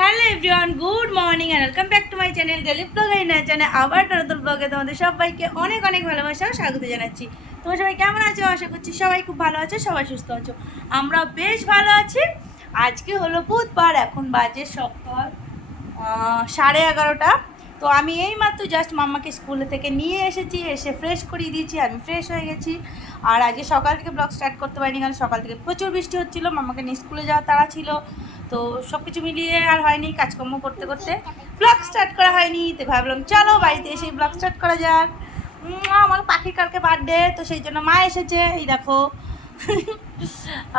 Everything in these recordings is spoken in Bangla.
Hello everyone, good morning and welcome back to my channel daily blog. এই না চ্যানেলে আবার নতুন ব্লগে তোমাদের সবাইকে অনেক অনেক ভালোবাসা ও স্বাগত জানাচ্ছি। তোমরা সবাই কেমন আছো? আশা করছি সবাই খুব ভালো আছো, সবাই সুস্থ আছো। আমরা বেশ ভালো আছি। আজকে হলো বুধবার, এখন বাজে সকাল 11:30। তো আমি এইমাত্র জাস্ট মাম্মাকে স্কুল থেকে নিয়ে এসেছি, এসে ফ্রেশ করিয়ে দিয়েছি, আমি ফ্রেশ হয়ে গেছি। আর আজকে সকাল থেকে ব্লগ স্টার্ট করতে পারিনি, কারণ সকাল থেকে প্রচুর বৃষ্টি হচ্ছিলো, মাম্মাকে নিয়ে স্কুলে যাওয়ার তাড়া ছিল। তো সব কিছু মিলিয়ে আর হয়নি, কাজকর্ম করতে করতে ব্লগ স্টার্ট করা হয়নি। তো ভাবলাম চলো বাড়িতে এসে ব্লগ স্টার্ট করা যাক। আমার পাখির কালকে বার্থডে, তো সেই জন্য মা এসেছে। এই দেখো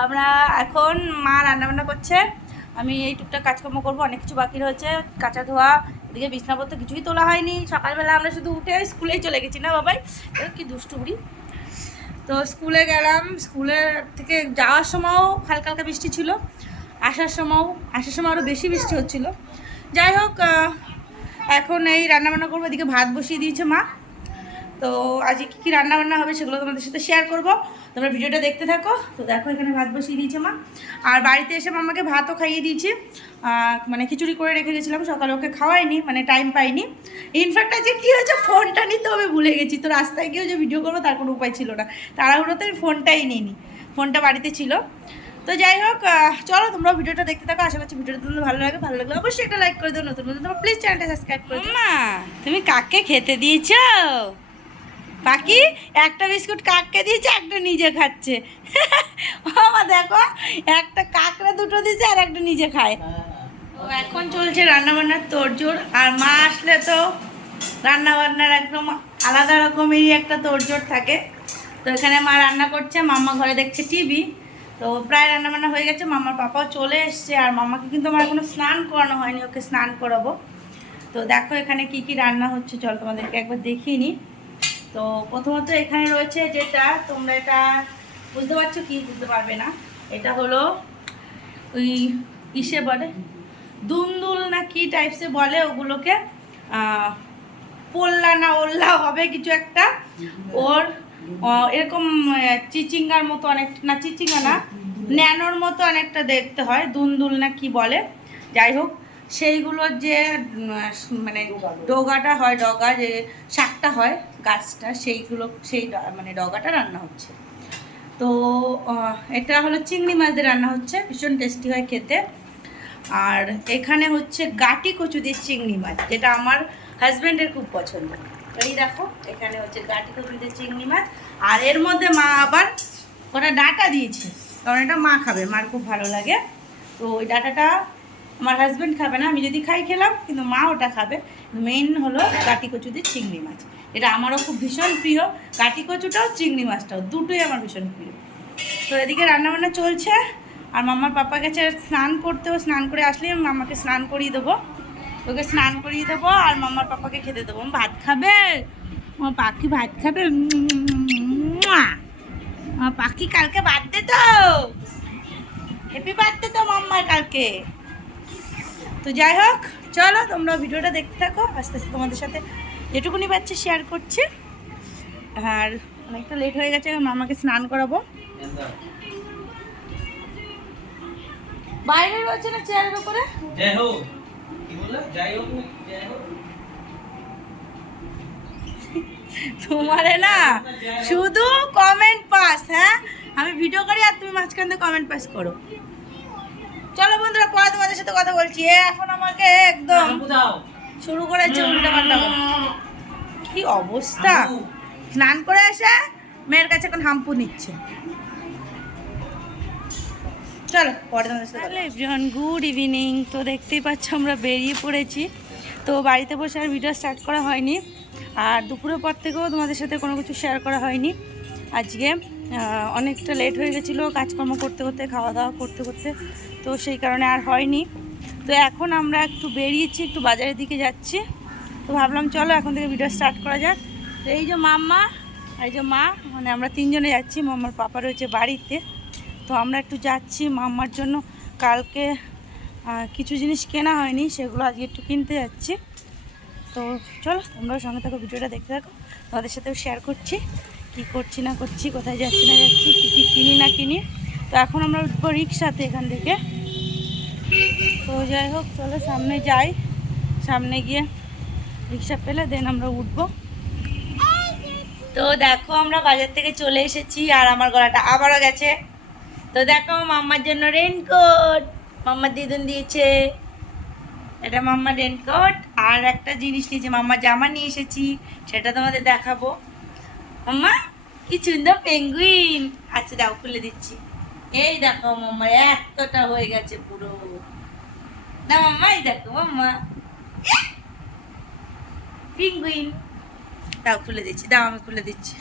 আমরা এখন মা রান্নাবান্না করছে, আমি এই টুকটাক কাজকর্ম করবো, অনেক কিছু বাকি রয়েছে, কাঁচা ধোয়া, এদিকে বিছনাপত্র কিছুই তোলা হয়নি। সকালবেলা আমরা শুধু উঠে স্কুলেই চলে গেছি না বাবাই, কি দুষ্টু বুড়ি। তো স্কুলে গেলাম, স্কুলের থেকে যাওয়ার সময়ও হালকা হালকা বৃষ্টি ছিল, আসার সময় আরও বেশি বৃষ্টি হচ্ছিল। যাই হোক, এখন এই রান্নাবান্না করবো, এদিকে ভাত বসিয়ে দিয়েছে মা। তো আজকে কী কী রান্নাবান্না হবে সেগুলো তোমাদের সাথে শেয়ার করবো, তোমরা ভিডিওটা দেখতে থাকো। তো দেখো এখানে ভাত বসিয়ে দিয়েছে মা, আর বাড়িতে এসে মামাকে ভাতও খাইয়ে দিয়েছি। মানে খিচুড়ি করে রেখে গেছিলাম, সকালে ওকে খাওয়াইনি, মানে টাইম পাইনি। ইনফ্যাক্ট আজকে কী হয়েছে, ফোনটা নিতে আমি ভুলে গেছি। তো রাস্তায় গিয়েও যে ভিডিও করবো তার কোনো উপায় ছিল না, তাড়াহুড়োতে আমি ফোনটাই নিইনি, ফোনটা বাড়িতে ছিল। তো যাই হোক, চলো তোমরা ভিডিওটা দেখতে থাকো, আশা করছি ভিডিওটা তোমাদের ভালো লাগলে অবশ্যই একটা লাইক করে দিও, নতুন তোমরা প্লিজ চ্যানেলটা সাবস্ক্রাইব করে দিও। মা তুমি কাকে খেতে দিয়েছো? পাখি একটা বিস্কুট কাককে দিয়েছে, একটা নিজে খাচ্ছে। বাবা দেখো, একটা কাকরা দুটো দিয়েছে আর একটা নিজে খায়। ও এখন চলছে রান্নাবান্নার তোড়জোড়, আর মা আসলে তো রান্নাবান্নার একদম আলাদা রকমেরই একটা তোড়জোড় থাকে। তো এখানে মা রান্না করছে, মাম্মা ঘরে দেখছে টিভি। তো প্রায় রান্নাবান্না হয়ে গেছে, মাম্মার পাপাও চলে এসছে। আর মাম্মাকে কিন্তু আমার এখনো স্নান করানো হয়নি, ওকে স্নান করাবো। তো দেখো এখানে কি কি রান্না হচ্ছে, চল তোমাদেরকে একবার দেখিয়ে নিই। তো প্রথমত এখানে রয়েছে যেটা, তোমরা এটা বুঝতে পারছো কি বুঝতে পারবে না, এটা হলো ওই ইসে বলে দুন্দুল না কি টাইপসে বলে ওগুলোকে, পোল্লা না ওল্লা হবে কিছু একটা, ওর এরকম চিচিঙ্গার মতো অনেকটা, না চিচিঙ্গা না, ন্যানোর মতো অনেকটা দেখতে হয়, দুন্দুল না কি বলে। যাই হোক, সেইগুলোর যে মানে ডগাটা হয়, ডগা যে শাকটা হয় গাছটা, সেই মানে ডগাটা রান্না হচ্ছে। তো এটা হলো চিংড়ি মাছ দিয়ে রান্না হচ্ছে, ভীষণ টেস্টি হয় খেতে। আর এখানে হচ্ছে গাটি কচু দিয়ে চিংড়ি মাছ, যেটা আমার হাজব্যান্ডের খুব পছন্দ। এই দেখো এখানে হচ্ছে গাটি কচু দিয়ে চিংড়ি মাছ, আর এর মধ্যে মা আবার ওটা ডাঁটা দিয়েছে, কারণ এটা মা খাবে, মার খুব ভালো লাগে। তো ওই ডাঁটাটা আমার হাজব্যান্ড খাবে না, আমি যদি খাই খেলাম, কিন্তু মা ওটা খাবে। মেইন হলো গাটি কচু দিয়ে চিংড়ি মাছ, এটা আমারও খুব ভীষণ প্রিয়। গাটি কচুটাও চিংড়ি মাছটাও দুটোই আমার ভীষণ প্রিয়। তো এদিকে রান্নাবান্না চলছে, আর মাম্মার পাপা গেছে স্নান করতেও, স্নান করে আসলে আমি মাম্মাকে স্নান করিয়ে দেবো, তোকে স্নান করিয়ে দেবো, আর মাম্মার পাপাকে খেতে দেবো। ভাত খাবে আমার পাখি, ভাত খাবে। আমার পাখি কালকে বার্থডে, তো হ্যাপি বার্থডে তো মাম্মার কালকে। তো যাই হোক, চলো তোমরা ভিডিওটা দেখতে থাকো, আস্তে আস্তে তোমাদের সাথে যেটুকুনি পাচ্ছি শেয়ার করছি। আর অনেকটা লেট হয়ে গেছে, মামাকে স্নান করাবো। বাইরে রয়েছে না চেয়ারের উপরে, তোমারে না শুধু কমেন্ট পাস। হ্যাঁ, আমি ভিডিও করি আর তুমি মাঝখান থেকে কমেন্ট পাস করো। চলো বন্ধুরা, পরে তোমাদের সাথে কথা বলছি। এখন আমাকে একদম শুরু করেছে উল্টা পাল্টা, কি অবস্থা। স্নান করে এসে মেয়ের কাছে এখন হাম্পু নিচ্ছে। চলো পরে তোমাদের সাথে। Hello everyone, good evening. তো দেখতেই পাচ্ছ আমরা বেরিয়ে পড়েছি। তো বাড়িতে বসে আর ভিডিও স্টার্ট করা হয়নি, আর দুপুরের পর থেকেও তোমাদের সাথে কোনো কিছু শেয়ার করা হয়নি। আজকে অনেকটা লেট হয়ে গেছিলো কাজকর্ম করতে করতে, খাওয়া দাওয়া করতে করতে, তো সেই কারণে আর হয়নি। তো এখন আমরা একটু বেরিয়েছি, একটু বাজারের দিকে যাচ্ছি। তো ভাবলাম চলো এখন থেকে ভিডিও স্টার্ট করা যাক। তো এই যে মাম্মা, এই যে মা, মানে আমরা তিনজনে যাচ্ছি, মাম্মার পাপা রয়েছে বাড়িতে। তো আমরা একটু যাচ্ছি মাম্মার জন্য, কালকে কিছু জিনিস কেনা হয়নি, সেগুলো আজকে একটু কিনতে যাচ্ছি। তো চলো তোমরাও সঙ্গে থাকো, ভিডিওটা দেখতে থাকো, তোমাদের সাথেও শেয়ার করছি কি করছি না করছি, কোথায় যাচ্ছি না যাচ্ছি, কী কী কিনি না কিনি। তো এখন আমরা উঠবো রিক্সাতে এখান থেকে। তো যাই হোক, চলো সামনে যাই, সামনে গিয়ে রিক্সা পেলে দেন আমরা উঠবো। তো দেখো আমরা বাজার থেকে চলে এসেছি, আর আমার গলাটা আবারও গেছে। তো দেখো মাম্মার জন্য রেনকোট মাম্মার দিদুন দিয়েছে, এটা মাম্মার রেনকোট। আর একটা জিনিস নিয়েছে, মাম্মার জামা নিয়ে এসেছি, সেটা তোমাদের দেখাবো। মাম্মা কি সুন্দর পেঙ্গুইন। আচ্ছা দাও খুলে দিচ্ছি। এই দেখো মাম্মার এতটা হয়ে গেছে পুরো। না মাম্মা এই দেখো মাম্মা পেঙ্গুইন। দাও খুলে দিচ্ছি, দাও আমি খুলে দিচ্ছি।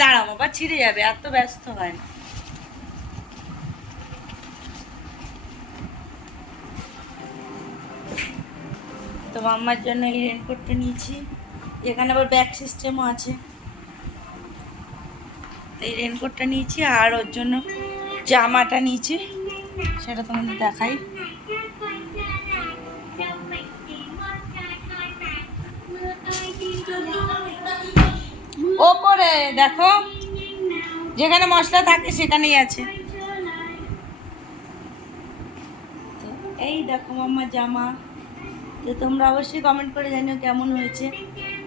দাঁড়াও বাবা, ছিঁড়ে যাবে, এত ব্যস্ত হয় না। তো মাম্মার জন্য এই রেনকোটটা নিয়েছি, এখানে আবার ব্যাগ সিস্টেমও আছে। এই রেনকোটটা নিয়েছি, আর ওর জন্য জামাটা নিয়েছি, সেটা তোমাদের দেখাই। ওপরে দেখো, যেখানে মশলা থাকে সেখানেই আছে। তো এই দেখো মাম্মার জামা। তো তোমরা অবশ্যই কমেন্ট করে জানিও কেমন হয়েছে।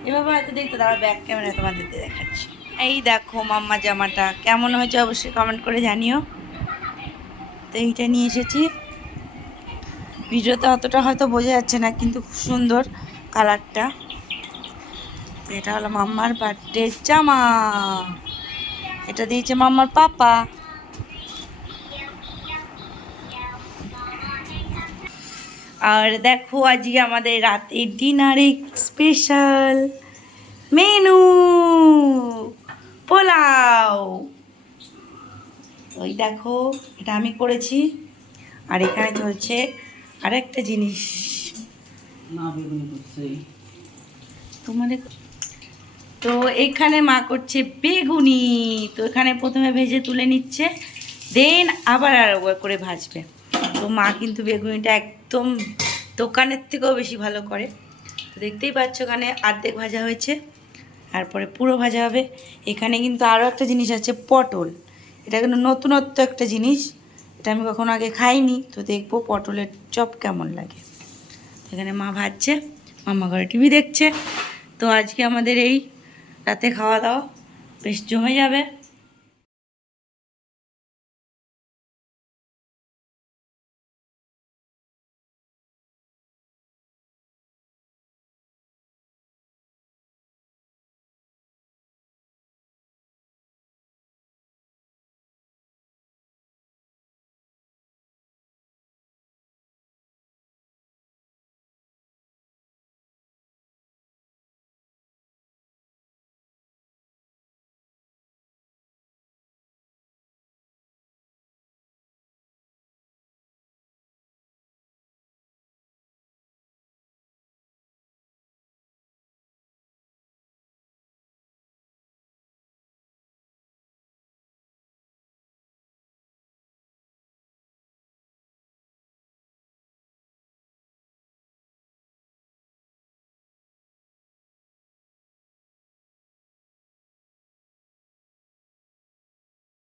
এভাবে হয়তো দেখতে, তারা ব্যাক ক্যামেরা তোমাদের দেখাচ্ছি। এই দেখো মাম্মা জামাটা কেমন হয়েছে অবশ্যই কমেন্ট করে জানিও। তো এইটা নিয়ে এসেছি, ভিডিওতে অতটা হয়তো বোঝা যাচ্ছে না, কিন্তু খুব সুন্দর কালারটা। তো এটা হলো মাম্মার বার্থডে জামা, এটা দিয়েছে মাম্মার পাপা। আর দেখো আজকে আমাদের রাতের ডিনারে স্পেশাল মেনু পোলাও। ওই দেখো এটা আমি করেছি, আর এখানে চলছে আরেকটা জিনিস তোমার। তো এখানে মা করছে বেগুনি। তো এখানে প্রথমে ভেজে তুলে নিচ্ছে, দেন আবার আরেকবার করে ভাজবে। তো মা কিন্তু বেগুনিটা একদম দোকানের থেকেও বেশি ভালো করে। তো দেখতেই পাচ্ছ এখানে অর্ধেক ভাজা হয়েছে, তারপরে পুরো ভাজা হবে। এখানে কিন্তু আরও একটা জিনিস আছে, পটল। এটা কিন্তু নতুনত্ব একটা জিনিস, এটা আমি কখনো আগে খাইনি। তো দেখবো পটলের চপ কেমন লাগে। এখানে মা ভাজছে, মামা ঘরে টিভি দেখছে। তো আজকে আমাদের এই রাতে খাওয়া দাওয়া বেশ জমে যাবে।